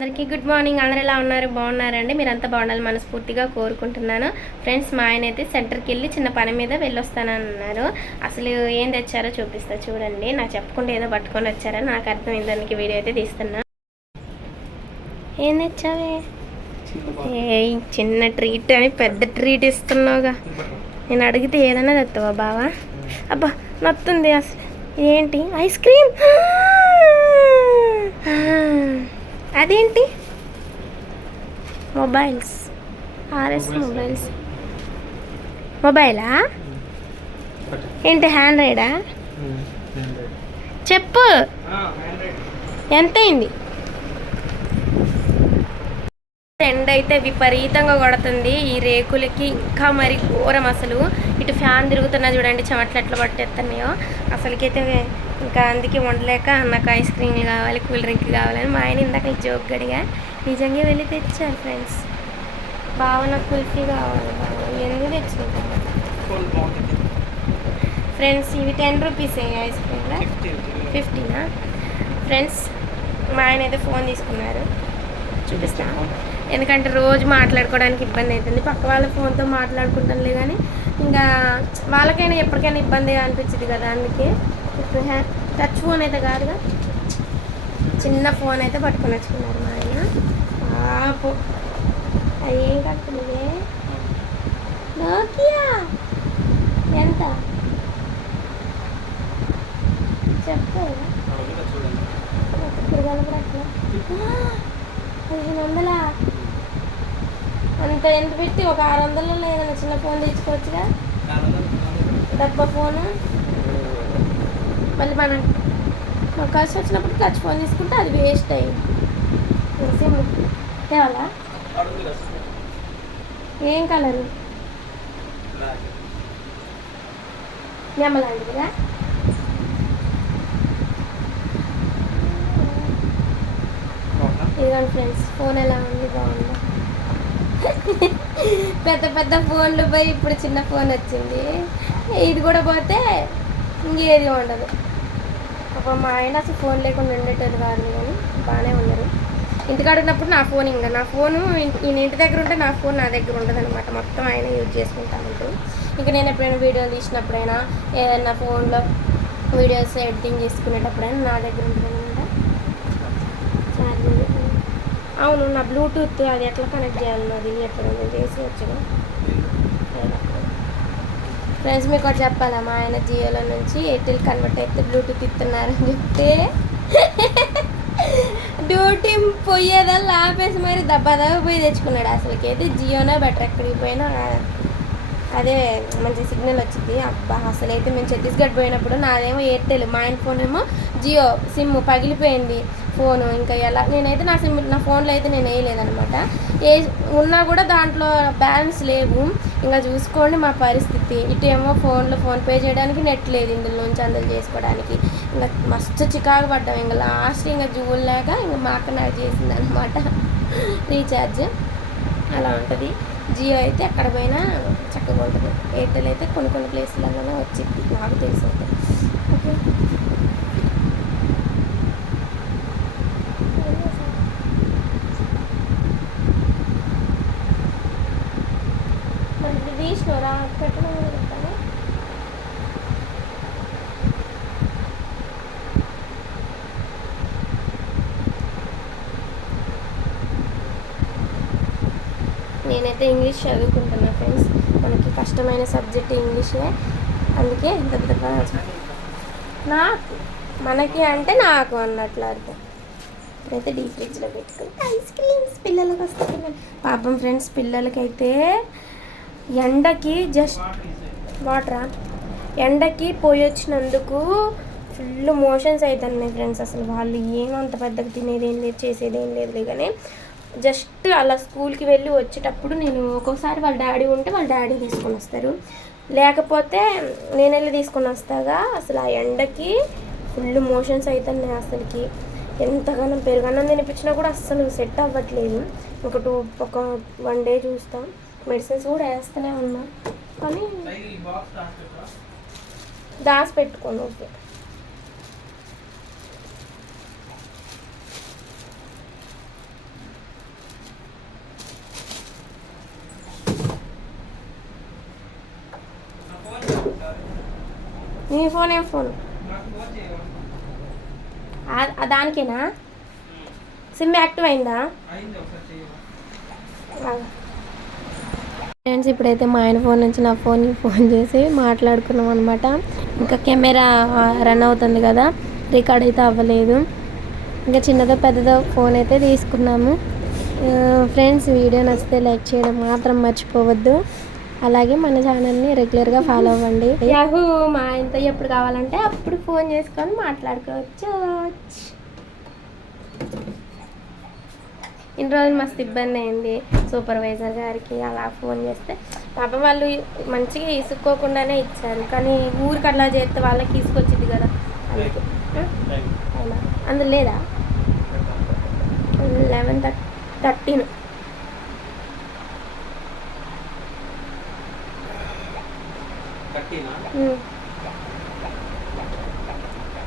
అందరికీ good morning. అందరు ఎలా ఉన్నారు? బాగున్నారండి మీరంతా బాగుండాలి మనస్ఫూర్తిగా కోరుకుంటున్నాను. ఫ్రెండ్స్ మా ఆయన అయితే సెంటర్కి వెళ్ళి చిన్న పని మీద వెళ్ళొస్తానన్నారు. అసలు ఏం తెచ్చారో చూపిస్తా చూడండి. నాకు చెప్పకుండా ఏదో పట్టుకొని వచ్చారని నాకు అర్థమైంది. దానికి వీడియో అయితే తీస్తున్నా. ఏం తెచ్చావే? ఏ చిన్న ట్రీట్ అని పెద్ద ట్రీట్ ఇస్తున్నావుగా. నేను అడిగితే ఏదైనా తెస్తావా బావా? అబ్బా నత్తుంది అసలు. ఏంటి? Ice cream? అదేంటి? మొబైల్స్. RS mobiles. మొబైలా? ఏంటి హ్యాండ్ రైడా? చెప్పు. ఎంత అయింది ఎండ అయితే విపరీతంగా కొడుతుంది. ఈ రేకులకి ఇంకా మరి ఘోరం అసలు. ఇటు ఫ్యాన్ తిరుగుతున్నా చూడండి చెమట్లు ఎట్లా పట్టేస్తున్నాయో అసలుకైతే ఇంకా అందుకే ఉండలేక నాకు ఐస్ క్రీమ్ కావాలి కూల్ డ్రింక్ కావాలని మా ఆయన ఇందాక జోక్ గడిగా నిజంగా వెళ్ళి తెచ్చారు ఫ్రెండ్స్. బావ నాకు కుల్ఫీ కావాలి బావ. ఎందుకు తెచ్చుకుంటాను ఫ్రెండ్స్ ఇవి టెన్ రూపీస్ ఐస్ క్రీమ్లో? ఫిఫ్టీనా ఫ్రెండ్స్ మా ఆయన అయితే ఫోన్ తీసుకున్నారు. చూపిస్తాను ఎందుకంటే రోజు మాట్లాడుకోవడానికి ఇబ్బంది అవుతుంది. పక్క వాళ్ళ ఫోన్తో మాట్లాడుకుంటానులే కానీ ఇంకా వాళ్ళకైనా ఎప్పటికైనా ఇబ్బందిగా అనిపించింది కదా అందుకే. టచ్ ఫోన్ అయితే కాదుగా. చిన్న ఫోన్ అయితే పట్టుకొని వచ్చుకున్నారు మా ఆయన. పాపం. అది ఏం కట్టుకున్నదే నోకియా? ఎంత? కనపడట్లా పదిహేను వందలా అంత ఎంత పెట్టి? ఒక ఆరు వందలలో ఏదైనా చిన్న ఫోన్ తెచ్చుకోవచ్చుగా డబ్బా ఫోన్? మళ్ళీ మనం అవకాశం వచ్చినప్పుడు టచ్ ఫోన్ తీసుకుంటే అది వేస్ట్ అయ్యింది తేవాలా? ఏం కలరు? నెమ్మలాంటిదిగా ఇదిగోండి ఫ్రెండ్స్ ఫోన్ ఎలా ఉంది? బాగుంది? పెద్ద పెద్ద ఫోన్లు పోయి ఇప్పుడు చిన్న ఫోన్ వచ్చింది. ఇది కూడా పోతే ఇంకేది ఉండదు. మా ఆయన అసలు ఫోన్ లేకుండా ఉండేటది కాదు కానీ బాగానే ఉన్నారు. ఇంటికాడ ఉన్నప్పుడు నా ఫోన్ ఇంకా నా ఫోను ఈయన ఇంటి దగ్గర ఉంటే నా ఫోన్ నా దగ్గర ఉండదు అనమాట మొత్తం ఆయన యూజ్ చేసుకుంటా ఉంటాడు ఇంకా నేను ఎప్పుడైనా వీడియోలు తీసినప్పుడైనా ఏదైనా ఫోన్లో వీడియోస్ ఎడిటింగ్ చేసుకునేటప్పుడైనా నా దగ్గర ఉంటుంది అవును నా బ్లూటూత్ అది ఎట్లా కనెక్ట్ చేయాలి అది ఎట్లా చేసి వచ్చాను ఫ్రెండ్స్ మీకు ఒకటి చెప్పాలా? మా ఆయన జియోలో నుంచి ఎయిర్టెల్ కన్వర్ట్ అయితే బ్లూటూత్ ఇస్తున్నారని చెప్తే డ్యూటీ పోయేదల్లా ఆపేసి మరి దెబ్బ దెబ్బ పోయి తెచ్చుకున్నాడు. అసలుకి అయితే జియోనే బెటర్ ఎక్కడికి పోయినా? అదే మంచి సిగ్నల్ వచ్చింది. అబ్బా అసలు అయితే మేము ఛత్తీస్గఢ్ పోయినప్పుడు నాదేమో ఎయిర్టెల్ మా ఆయన ఫోన్ ఏమో జియో సిమ్ పగిలిపోయింది ఫోను ఇంకా ఎలా? నేనైతే నా సిమ్ నా ఫోన్లో అయితే నేను వేయలేదనమాట ఏ ఉన్నా కూడా దాంట్లో బ్యాలెన్స్ లేవు. ఇంకా చూసుకోండి మా పరిస్థితి. ఇటు ఏమో ఫోన్లో ఫోన్ పే చేయడానికి నెట్ లేదు ఇందులోంచి అందరు చేసుకోవడానికి. ఇంకా మస్తు చికాకు పడ్డాం. ఇంకా లాస్ట్ ఇంకా చూడలేక ఇంకా మా అక్క నాకు చేసింది అనమాట రీఛార్జ్. అలా ఉంటుంది. జియో అయితే ఎక్కడ పోయినా చక్కగా ఉంటుంది. ఎయిర్టెల్ అయితే కొన్ని కొన్ని ప్లేసులలోనే వచ్చింది. నాకు తెలిసి అయితే ఓకే మరి ఇది పెట్టడం కూడా నేనైతే ఇంగ్లీష్ చదువుకుంటున్నా ఫ్రెండ్స్. మనకి కష్టమైన సబ్జెక్ట్ ఇంగ్లీషే. అందుకే ఇంత పెద్దగా నాకు మనకి అంటే నాకు అన్నట్లు అర్థం. ఇప్పుడైతే డీ ఫ్రిడ్జ్లో పెట్టుకుని ఐస్ క్రీమ్స్ పిల్లలకి వస్తాయి పాపం ఫ్రెండ్స్ పిల్లలకైతే ఎండకి జస్ట్ వాటరా? ఎండకి పోయి వచ్చినందుకు ఫుల్ మోషన్స్ అవుతున్నాయి ఫ్రెండ్స్. అసలు వాళ్ళు ఏమంత పెద్దగా తినేది ఏం లేదు చేసేది ఏం లేదు కానీ జస్ట్ అలా స్కూల్కి వెళ్ళి వచ్చేటప్పుడు నేను ఒక్కొక్కసారి వాళ్ళ డాడీ ఉంటే వాళ్ళ డాడీ తీసుకొని వస్తారు. లేకపోతే నేను వెళ్ళి తీసుకొని వస్తాగా. అసలు ఆ ఎండకి ఫుల్ మోషన్స్ అవుతున్నాయి అసలుకి. ఎంతగానో పెరుగన్నం తినిపించినా కూడా అస్సలు సెట్ అవ్వట్లేదు. ఒక టూ ఒక వన్ డే చూస్తాం. మెడిసిన్స్ కూడా వేస్తూనే ఉన్నా. కానీ దాచి పెట్టుకోండి ఓకే. నీ ఫోన్ ఏం ఫోన్ దానికేనా? సిమ్ యాక్టివ్ అయిందా? ఫ్రెండ్స్ ఇప్పుడైతే మా ఆయన ఫోన్ నుంచి నా ఫోన్కి ఫోన్ చేసి మాట్లాడుకున్నాం అనమాట ఇంకా కెమెరా రన్ అవుతుంది కదా రికార్డ్ అయితే అవ్వలేదు. ఇంకా చిన్నదో పెద్దదో ఫోన్ అయితే తీసుకున్నాము. ఫ్రెండ్స్ వీడియో నచ్చితే లైక్ చేయడం మాత్రం మర్చిపోవద్దు. అలాగే మన ఛానల్ని రెగ్యులర్గా ఫాలో అవ్వండి. యాహూ మా ఆయనతో ఎప్పుడు కావాలంటే అప్పుడు ఫోన్ చేసుకొని మాట్లాడుకోవచ్చు. ఇన్ని రోజులు మస్తు ఇబ్బంది అయింది సూపర్వైజర్ గారికి అలా ఫోన్ చేస్తే. పాప వాళ్ళు మంచిగా ఇసుక్కోకుండానే ఇచ్చారు కానీ ఊరికి అట్లా చేస్తే వాళ్ళకి తీసుకొచ్చింది కదా. అందుకే? అవునా అందులో లేదా? Eleven thirty thirteen.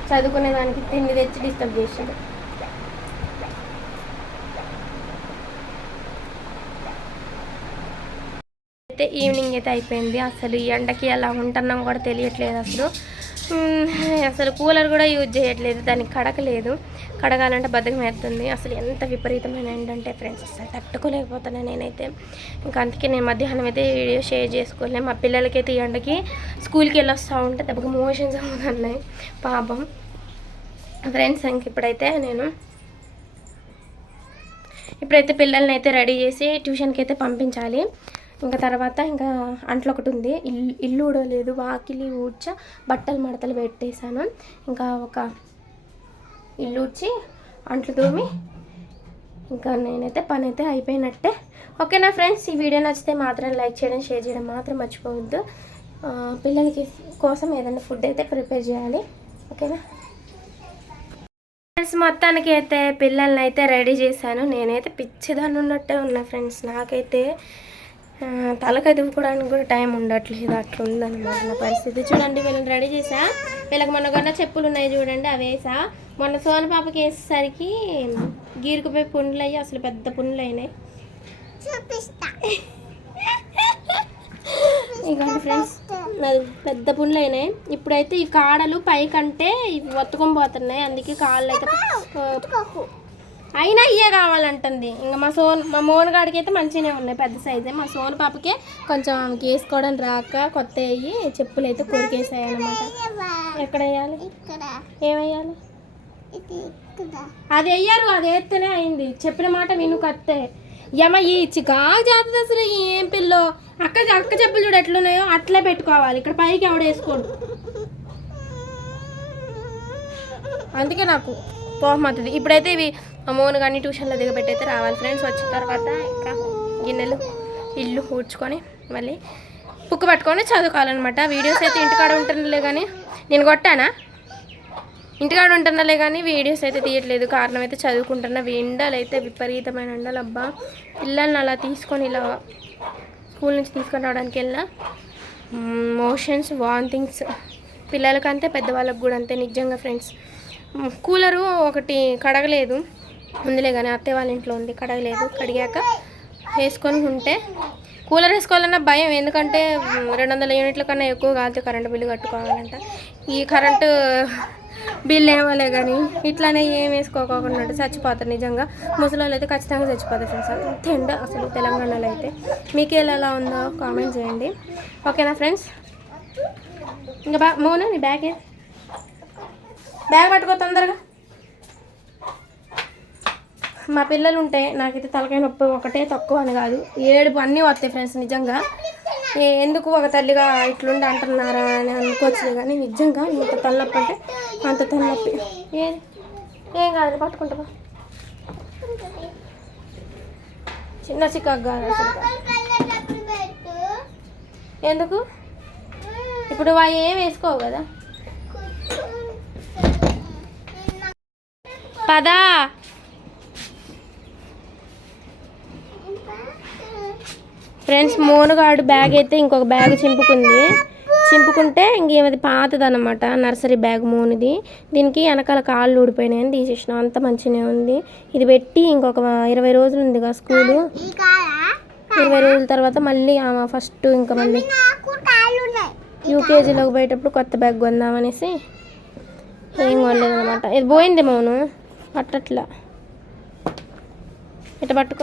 చదువుకునే దానికి తిండి తెచ్చి డిస్టర్బ్ చేసాడు అయితే ఈవినింగ్ అయితే అయిపోయింది. అసలు ఈ ఎండకి ఎలా ఉంటున్నాం కూడా తెలియట్లేదు అసలు. అసలు కూలర్ కూడా యూజ్ చేయట్లేదు. దానికి కడకలేదు కడగాలంటే బద్దకం వేస్తుంది అసలు ఎంత విపరీతమైన ఏంటంటే ఫ్రెండ్స్ అసలు తట్టుకోలేకపోతున్నాను నేనైతే. ఇంకా అందుకే నేను మధ్యాహ్నం అయితే వీడియో షేర్ చేసుకోలేము మా పిల్లలకైతే ఈ ఎండకి స్కూల్కి వెళ్ళి వస్తూ ఉంటే దెబ్బకి మోషన్స్ అవుతున్నాయి పాపం. ఫ్రెండ్స్ ఇంక ఇప్పుడైతే నేను ఇప్పుడైతే పిల్లల్ని అయితే రెడీ చేసి ట్యూషన్కి అయితే పంపించాలి. ఇంకా తర్వాత ఇంకా అంట్లో ఒకటి ఉంది. ఇల్లు ఇల్లు ఊడలేదు వాకిలి ఊడ్చ బట్టలు మడతలు పెట్టేశాను. ఇంకా ఒక ఇల్లు ఊడ్చి అంట్లు తోమి ఇంకా నేనైతే పని అయితే అయిపోయినట్టే. ఓకేనా ఫ్రెండ్స్? ఈ వీడియో నచ్చితే మాత్రం లైక్ చేయడం షేర్ చేయడం మాత్రం మర్చిపోవద్దు. పిల్లలకి కోసం ఏదైనా ఫుడ్ అయితే ప్రిపేర్ చేయాలి. ఓకేనా? ఫ్రెండ్స్ మొత్తానికి అయితే పిల్లల్ని అయితే రెడీ చేశాను. నేనైతే పిచ్చిదాన్ని ఉన్నట్టే ఉన్నా ఫ్రెండ్స్. నాకైతే తలకు ఎదుగుకోవడానికి కూడా టైం ఉండట్లేదు. అట్లా ఉందన్నమాట నా పరిస్థితి. చూడండి వీళ్ళని రెడీ చేసా. వీళ్ళకి మొన్న కొన్న చెప్పులు ఉన్నాయి చూడండి అవి వేసా. మొన్న సోన పాపకి వేసేసరికి గీరుకుపోయి పుండ్లు అయ్యి అసలు పెద్ద పుండ్లు అయినాయి. ఇక ఫ్రెండ్స్ పెద్ద పుండ్లు అయినాయి. ఇప్పుడైతే ఈ కాడలు పైకంటే ఇవి ఒత్తుకొని పోతున్నాయి. అందుకే కాళ్ళు అయితే అయినా ఇయే కావాలంటుంది. ఇంకా మా సోన్ మా మోన్ గాడికి అయితే మంచిగానే ఉన్నాయి పెద్ద సైజే. మా సోన్ పాపకే కొంచెం ఆమెకి వేసుకోవడం రాక కొత్త అయ్యి చెప్పులు అయితే కొరికేసాయి అనమాట ఎక్కడ వేయాలి? ఏమేయాలి? అది వెయ్యారు అది వేస్తేనే అయింది. చెప్పిన మాట విను కత్తే. యమ ఈ జాతర అసలు ఏం పిల్లో? అక్క అక్క చెప్పులు చూడు ఎట్లున్నాయో అట్లే పెట్టుకోవాలి. ఇక్కడ పైకి ఎవడ వేసుకోడు. అందుకే నాకు కోపం అవుతుంది ఇప్పుడైతే ఇవి అమ్మోను కానీ ట్యూషన్లో దిగబెట్టయితే రావాలి ఫ్రెండ్స్. వచ్చిన తర్వాత ఇంకా గిన్నెలు ఇల్లు ఊడ్చుకొని మళ్ళీ బుక్ పట్టుకొని చదువుకోవాలన్నమాట. వీడియోస్ అయితే ఇంటికాడ ఉంటుందిలే కానీ నేను కొట్టానా? ఇంటికాడ ఉంటున్నాలే కానీ వీడియోస్ అయితే తీయట్లేదు. కారణం అయితే చదువుకుంటున్న ఎండలు అయితే విపరీతమైన ఎండలు. అబ్బా పిల్లల్ని అలా తీసుకొని ఇలా స్కూల్ నుంచి తీసుకొని రావడానికి వెళ్ళిన మోషన్స్ వాంతింగ్స్ పిల్లలకంతే పెద్దవాళ్ళకి కూడా అంతే నిజంగా ఫ్రెండ్స్. కూలరు ఒకటి కడగలేదు. ఉందిలే కానీ అత్తయ్య వాళ్ళ ఇంట్లో ఉంది కడగలేదు కడిగాక వేసుకొని ఉంటే కూలర్ వేసుకోవాలన్న భయం. ఎందుకంటే రెండు వందల యూనిట్ల కన్నా ఎక్కువ కాల్చే కరెంటు బిల్లు కట్టుకోవాలంట. ఈ కరెంటు బిల్లు ఏమలే కానీ ఇట్లానే ఏం వేసుకోకుండా చచ్చిపోతారు నిజంగా. ముసలి అయితే ఖచ్చితంగా చచ్చిపోతారు ఫ్రెండ్స్. అంత ఎండ అసలు తెలంగాణలో అయితే. మీకు ఎలా ఉందో కామెంట్ చేయండి. ఓకేనా ఫ్రెండ్స్? ఇంకా బా మోను నీ బ్యాగ్ బ్యాగ్ పట్టుకో తొందరగా. మా పిల్లలు ఉంటే నాకైతే తలకాయ నొప్పి ఒకటే తక్కువ అని కాదు. ఏడుపు అన్నీ వస్తాయి ఫ్రెండ్స్ నిజంగా. ఎందుకు ఒక తల్లిగా ఇట్లుండి అంటున్నారా అని అనుకోవచ్చు కానీ నిజంగా ఇంత తలనొప్పి అంటే అంత తలనొప్పి. ఏది ఏం కాదు పట్టుకుంటా చిన్న చిక్కగా కాదు అసలు. ఎందుకు? ఇప్పుడు అవి ఏం వేసుకోవు కదా? పదా. ఫ్రెండ్స్ మోనుగాడు బ్యాగ్ అయితే ఇంకొక బ్యాగ్ చింపుకుంది. చింపుకుంటే ఇంకేమది పాతది అనమాట నర్సరీ బ్యాగ్ మోనిది. దీనికి వెనకాల కాళ్ళు ఊడిపోయినాయని తీసేసిన. అంత మంచిగానే ఉంది. ఇది పెట్టి ఇంకొక ఇరవై రోజులు ఉంది కదా స్కూలు. ఇరవై రోజుల తర్వాత మళ్ళీ ఆమె ఫస్ట్ ఇంకా మళ్ళీ యూకేజీలోకి పోయేటప్పుడు కొత్త బ్యాగ్ కొందామనేసి ఏం కొనలేదు అనమాట ఇది పోయింది మౌను పట్టట్లా. ఇట్ట పట్టుకో.